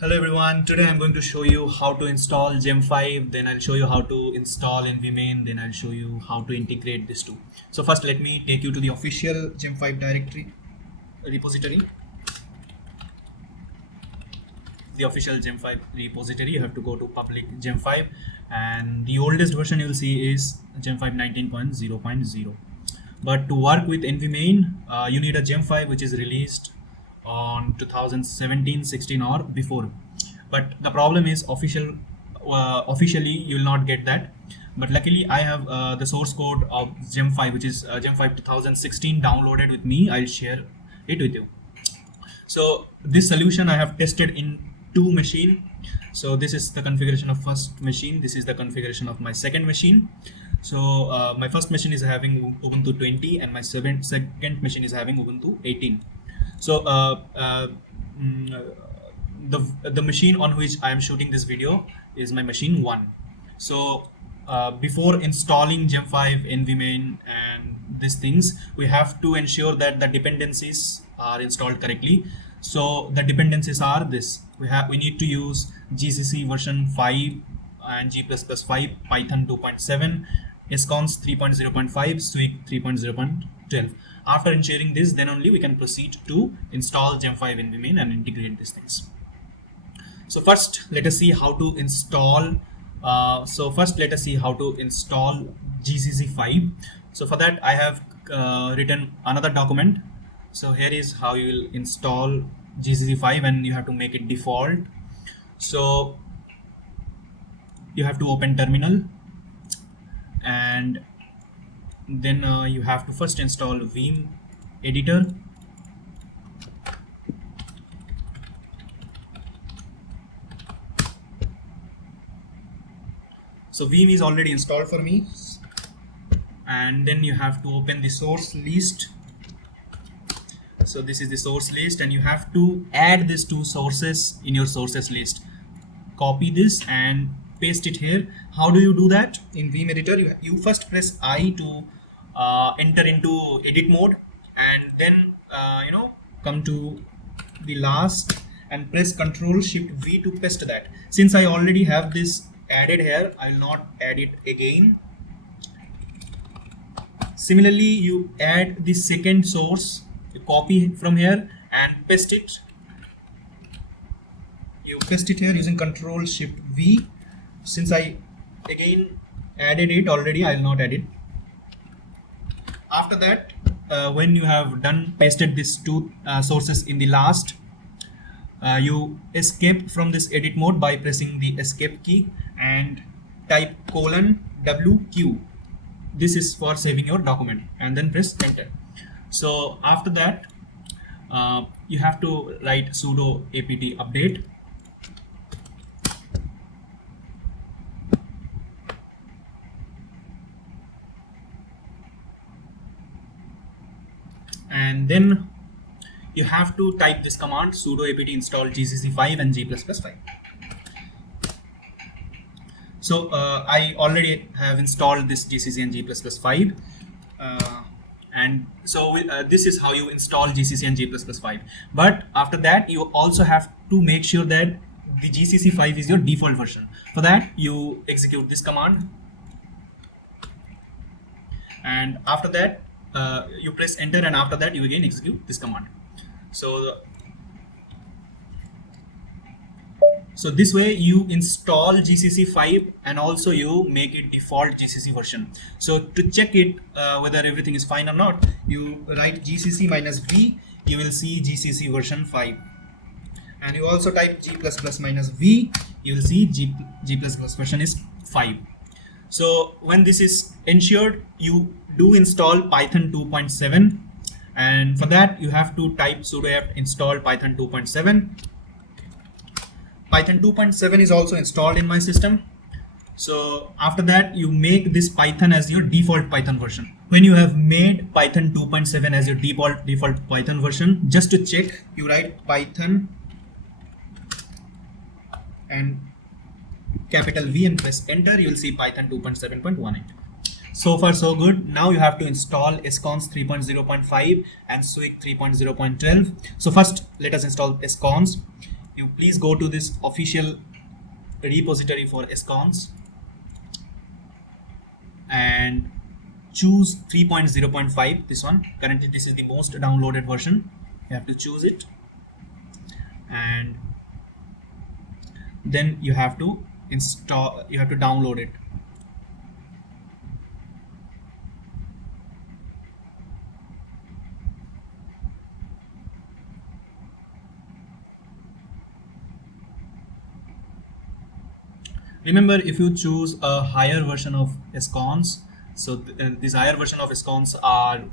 Hello everyone, today I'm going to show you how to install Gem 5, then I'll show you how to install NVMain, then I'll show you how to integrate this too. So first let me take you to the official Gem 5 directory repository. The official Gem 5 repository, you have to go to public Gem 5 and the oldest version you'll see is Gem 5 19.0.0. But to work with NVMain, you need a Gem 5 which is released on 2017, 16 or before. But the problem is officially you will not get that. But luckily I have the source code of Gem 5 which is Gem 5 2016 downloaded with me. I'll share it with you. So this solution I have tested in two machines. So this is the configuration of first machine. This is the configuration of my second machine. So my first machine is having Ubuntu 20 and my second machine is having Ubuntu 18. So the machine on which I am shooting this video is my machine 1. So before installing Gem 5, NVMain and these things, we have to ensure that the dependencies are installed correctly. So the dependencies are this. We need to use GCC version 5 and G++5, Python 2.7, SCONS 3.0.5, Swig 3.0.12. After ensuring this, then only we can proceed to install Gem 5 NVMain and integrate these things. So first, let us see how to install. Let us see how to install GCC 5. So for that, I have written another document. So here is how you will install GCC 5, and you have to make it default. So you have to open terminal, and then you have to first install Vim editor. So Vim is already installed for me, and then you have to open the source list. So this is the source list, and you have to add these two sources in your sources list. Copy this and paste it here. How do you do that? In Vim editor, you first press I to enter into edit mode, and then come to the last and press Ctrl Shift V to paste that. Since I already have this added here, I will not add it again. Similarly, you add the second source, you copy from here and paste it. You paste it here using Ctrl Shift V. Since I again added it already, I will not add it. After that, when you have done pasted these two sources in the last, you escape from this edit mode by pressing the escape key and type :WQ. This is for saving your document, and then press enter. So after that, you have to write sudo apt update. And then you have to type this command sudo apt install GCC 5 and G++5. So I already have installed this GCC and G++5, and so this is how you install GCC and G++5. But after that, you also have to make sure that the GCC 5 is your default version. For that, you execute this command, and after that you press enter, and after that you again execute this command. So this way you install GCC 5 and also you make it default GCC version. So to check it whether everything is fine or not, you write GCC -v, you will see GCC version 5, and you also type G++ -v, you will see G++ version is 5. So when this is ensured, you do install Python 2.7, and for that you have to type sudo apt install Python 2.7. Python 2.7 is also installed in my system. So after that, you make this Python as your default Python version. When you have made Python 2.7 as your default Python version, just to check, you write Python and capital V and press enter. You will see Python 2.7.18. So far so good. Now you have to install SCONS 3.0.5 and Swig 3.0.12. So first let us install SCONS. you please go to this official repository for SCONs and choose 3.0.5, this one. Currently this is the most downloaded version. You have to choose it, and then you have to install, you have to download it. Remember, if you choose a higher version of SCONs, so these higher version of SCONs are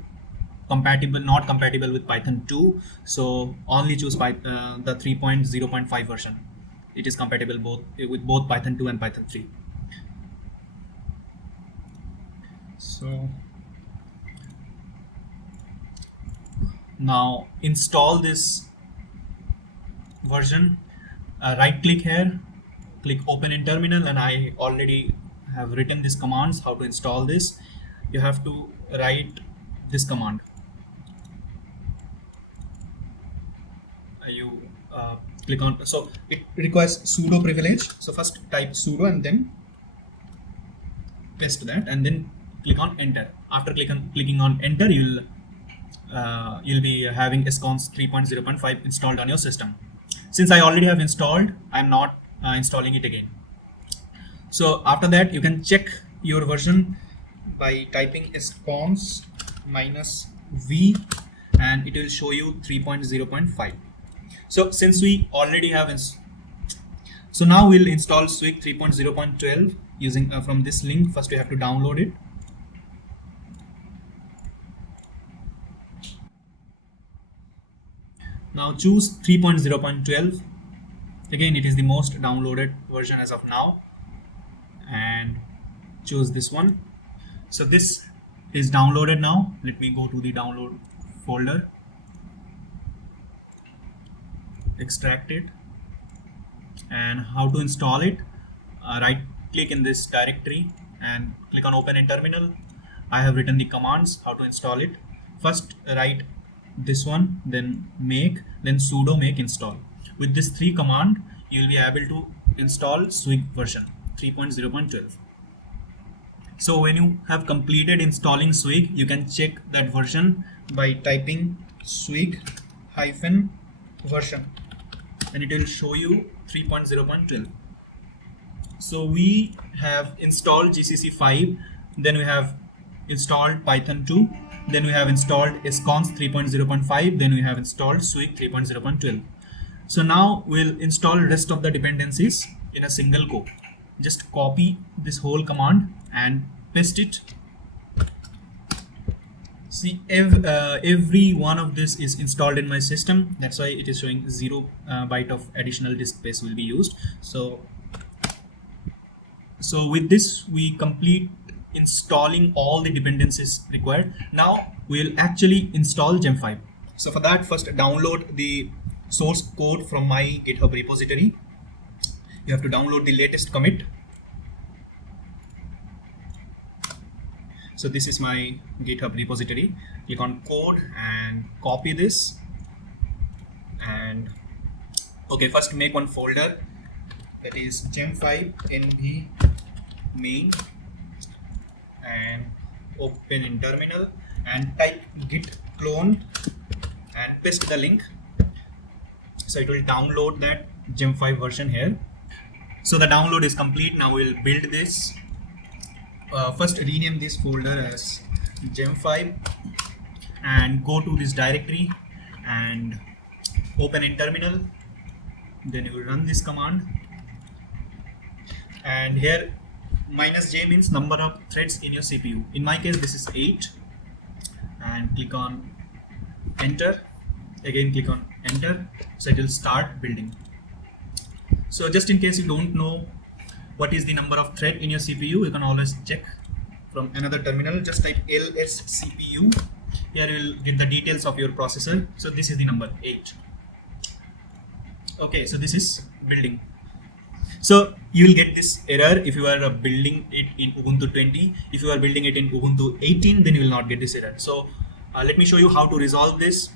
compatible, not compatible with Python 2. So only choose the 3.0.5 version. It is compatible with both Python 2 and Python 3. So now install this version. Right click here, click open in terminal, and I already have written these commands how to install this. You have to write this command. You click on, so it requires sudo privilege. So first type sudo and then paste that, and then click on enter. After clicking on enter, you'll be having SCONs 3.0.5 installed on your system. Since I already have installed, I'm not installing it again. So after that, you can check your version by typing SCONs -v, and it will show you 3.0.5. So since we already have so now we'll install Swig 3.0.12 using from this link. First we have to download it. Now choose 3.0.12. Again, it is the most downloaded version as of now, and choose this one. So this is downloaded now. Let me go to the download folder, extract it, and how to install it. Right click in this directory and click on open in terminal. I have written the commands how to install it. First write this one, then make, then sudo make install. With this 3 command, you will be able to install Swig version 3.0.12. So when you have completed installing Swig, you can check that version by typing swig-version, and it will show you 3.0.12. So we have installed GCC 5, then we have installed Python 2, then we have installed SCONs 3.0.5, then we have installed Swig 3.0.12. So now we'll install rest of the dependencies in a single go. Just copy this whole command and paste it. See, every one of this is installed in my system. That's why it is showing 0 byte of additional disk space will be used. So with this, we complete installing all the dependencies required. Now we'll actually install Gem5. So for that, first download the source code from my GitHub repository. You have to download the latest commit. So this is my GitHub repository. Click on code and copy this. And okay, first make one folder, that is Gem5 nv main, and open in terminal and type git clone and paste the link. So it will download that Gem5 version here. So the download is complete. Now we'll build this. First rename this folder as Gem5 and go to this directory and open in terminal. Then you will run this command, and here -j means number of threads in your CPU. In my case this is 8, and click on enter. Again click on enter, so it will start building. So just in case you don't know what is the number of thread in your CPU, you can always check from another terminal. Just type ls CPU. Here you will get the details of your processor. So this is the number 8. Okay, so this is building. So you will get this error if you are building it in Ubuntu 20. If you are building it in Ubuntu 18, then you will not get this error. So let me show you how to resolve this.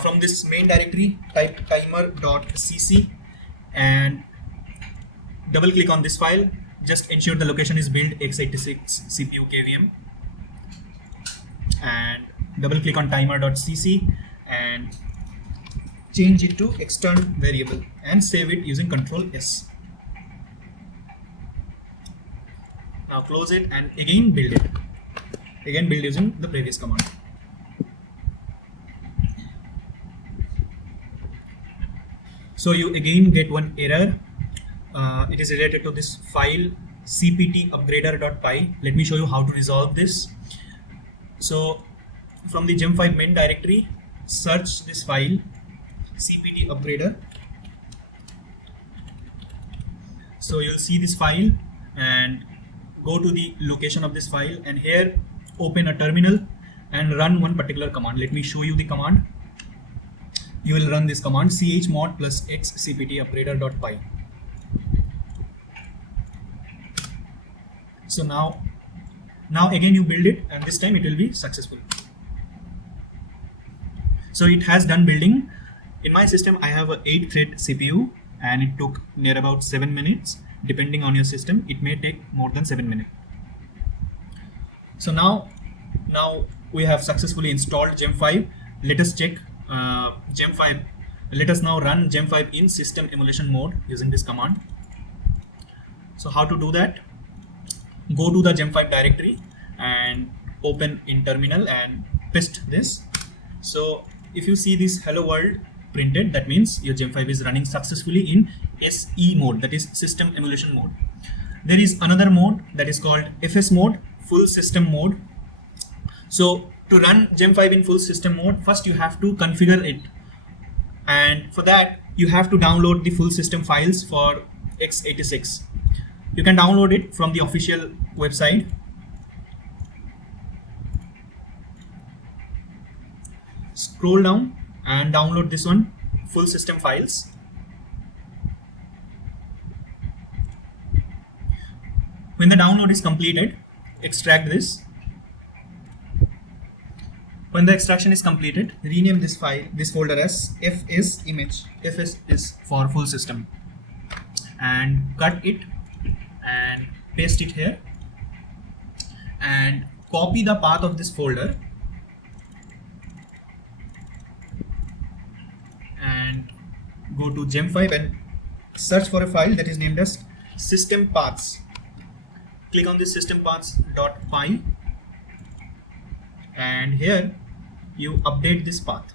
From this main directory, type timer.cc and double click on this file. Just ensure the location is build x86 CPU KVM and double click on timer.cc and change it to external variable and save it using Ctrl S. Now close it and again build it. Again build using the previous command. So you again get one error. It is related to this file cptupgrader.py. Let me show you how to resolve this. So from the Gem5 main directory, search this file cptupgrader. So you'll see this file and go to the location of this file, and here open a terminal and run one particular command. Let me show you the command. You will run this command chmod +x cptupgrader.py. So now again you build it, and this time it will be successful. So it has done building. In my system I have a 8-thread CPU and it took near about 7 minutes. Depending on your system, it may take more than 7 minutes. So now we have successfully installed Gem5. Let us check Gem5. Let us now run Gem5 in system emulation mode using this command. So how to do that? Go to the Gem5 directory and open in terminal and paste this. So if you see this hello world printed, that means your Gem5 is running successfully in SE mode, that is system emulation mode. There is another mode that is called FS mode, full system mode. So to run Gem5 in full system mode, first you have to configure it, and for that you have to download the full system files for x86. You can download it from the official website. Scroll down and download this one, full system files. When the download is completed, extract this. When the extraction is completed, rename this file, this folder as fs image. Fs is for full system, and cut it and paste it here, and copy the path of this folder and go to Gem5 and search for a file that is named as system paths. Click on this system paths.py and here you update this path.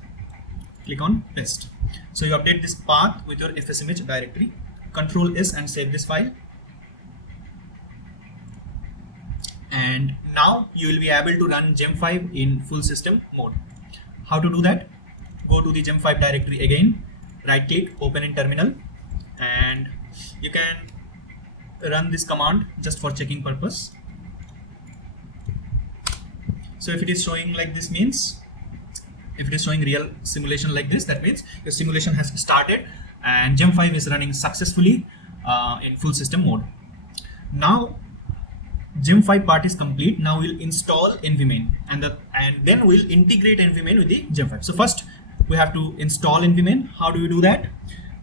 Click on paste. So you update this path with your fs image directory. Ctrl S and save this file. And now you will be able to run Gem5 in full system mode. How to do that? Go to the Gem5 directory again, right click, open in terminal, and you can run this command just for checking purpose. So if it is showing like this, means if it is showing real simulation like this, that means your simulation has started and Gem5 is running successfully in full system mode. Now Gem5 part is complete. Now we'll install NVMe and then we'll integrate NVMe with the Gem5. So first we have to install NVMe. How do we do that?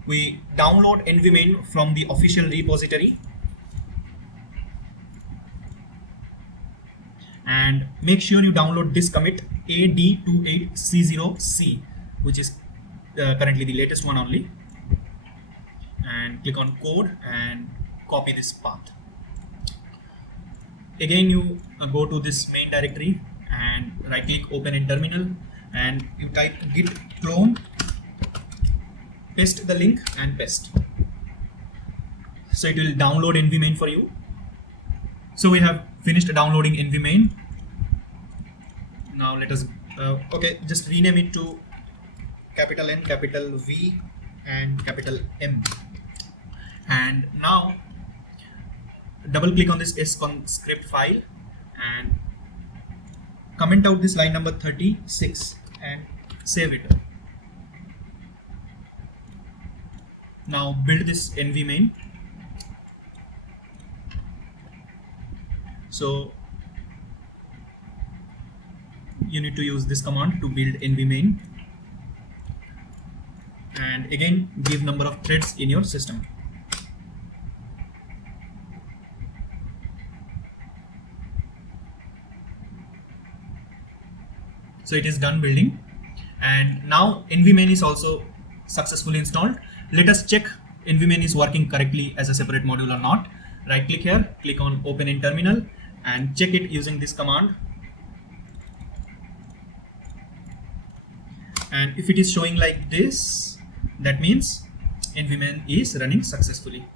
We download NVMe from the official repository and make sure you download this commit AD28C0C, which is currently the latest one only, and click on code and copy this path. Again you go to this main directory and right click, open in terminal, and you type git clone, paste the link and paste. So it will download NVMe for you. So we have finished downloading NVMe. Now let us okay, just rename it to capital N, capital V and capital M, and now double click on this scon script file and comment out this line number 36 and save it. Now build this NVMe. So you need to use this command to build NVMe. and again give number of threads in your system. So it is done building, and now NVMain is also successfully installed. Let us check NVMain is working correctly as a separate module or not. Right click here, click on open in terminal and check it using this command. And if it is showing like this, that means NVMain is running successfully.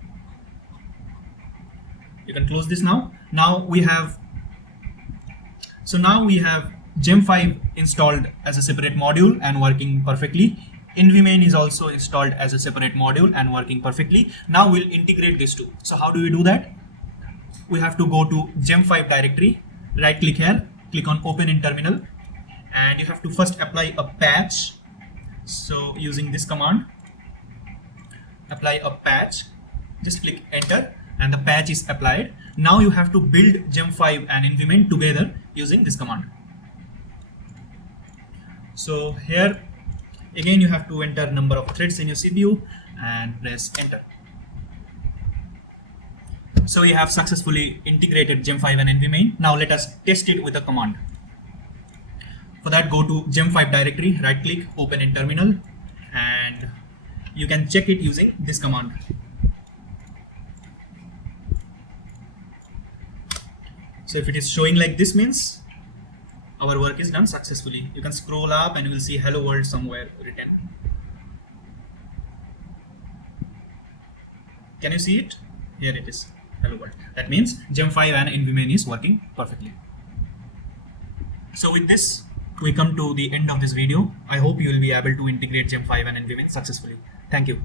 You can close this now. Now we have Gem 5 installed as a separate module and working perfectly. NVMain is also installed as a separate module and working perfectly. Now we'll integrate these two. So how do we do that? We have to go to Gem 5 directory, right click here, click on open in terminal, and you have to first apply a patch. So using this command, apply a patch, just click enter and the patch is applied. Now you have to build Gem 5 and NVMain together using this command. So here again you have to enter number of threads in your CPU and press enter. So we have successfully integrated Gem 5 and NVMain. Now let us test it with a command. For that, go to Gem 5 directory, right click, open in terminal, and you can check it using this command. So if it is showing like this, means our work is done successfully. You can scroll up and you will see hello world somewhere written. Can you see it? Here it is, hello world. That means Gem 5 and NVMain is working perfectly. So with this, we come to the end of this video. I hope you will be able to integrate Gem 5 and NVMain successfully. Thank you.